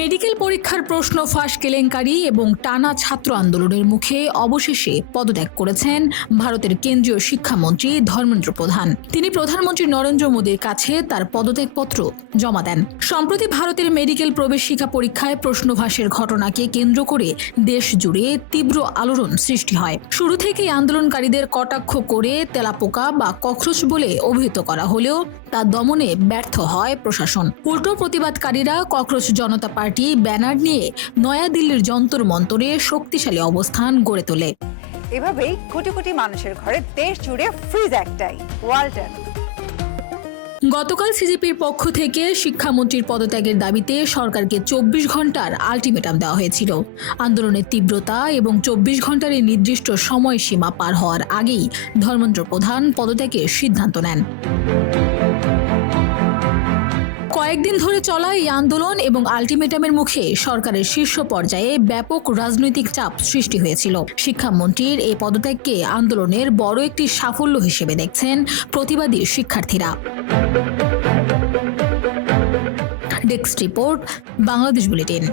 Medical পরীক্ষার প্রশ্ন ফাঁস কেলেঙ্কারি এবং টানা ছাত্র আন্দোলনের মুখে অবশেষে পদত্যাগ করেছেন ভারতের কেন্দ্রীয় শিক্ষামন্ত্রী ধর্মেন্দ্র প্রধান। তিনি প্রধানমন্ত্রী নরেন্দ্র মোদীর কাছে তার পদত্যাগপত্র জমা দেন। সম্প্রতি ভারতের মেডিকেল প্রবেশিকা পরীক্ষায় প্রশ্ন ফাঁসের ঘটনাকে কেন্দ্র করে দেশ জুড়ে তীব্র আলোড়ন সৃষ্টি হয়। শুরু থেকেই আন্দোলনকারীদের কটাক্ষ করে তেলাপোকা বা ককরোচ বলে অভিহিত করা হলেও তা দমনে ব্যর্থ হয় প্রশাসন। উল্টো প্রতিবাদকারীরা ককরোচ জনতা পার্টি ব্যানার নিয়ে নয়াদিল্লির যন্তর মন্তরে শক্তিশালী অবস্থান গড়ে তোলে। এভাবেই কোটি কোটি মানুষের ঘরে দেশ জুড়ে ফ্রিজ একটাই, ওয়ালটন। গতকাল সিজেপির পক্ষ থেকে শিক্ষামন্ত্রীর পদত্যাগের দাবিতে সরকারকে 24 ঘন্টার আলটিমেটাম দেওয়া হয়েছিল। আন্দোলনের তীব্রতা এবং 24 ঘন্টার এই নির্দিষ্ট সময়সীমা পার হওয়ার আগেই ধর্মেন্দ্র প্রধান পদত্যাগের সিদ্ধান্ত নেন। কয়েকদিন ধরে চলা এই আন্দোলন এবং আলটিমেটামের মুখে সরকারের শীর্ষ পর্যায়ে ব্যাপক রাজনৈতিক চাপ সৃষ্টি হয়েছিল। শিক্ষামন্ত্রীর এই পদত্যাগকে আন্দোলনের বড় একটি সাফল্য হিসেবে দেখছেন প্রতিবাদী শিক্ষার্থীরা। Desk report, Bangladesh bulletin.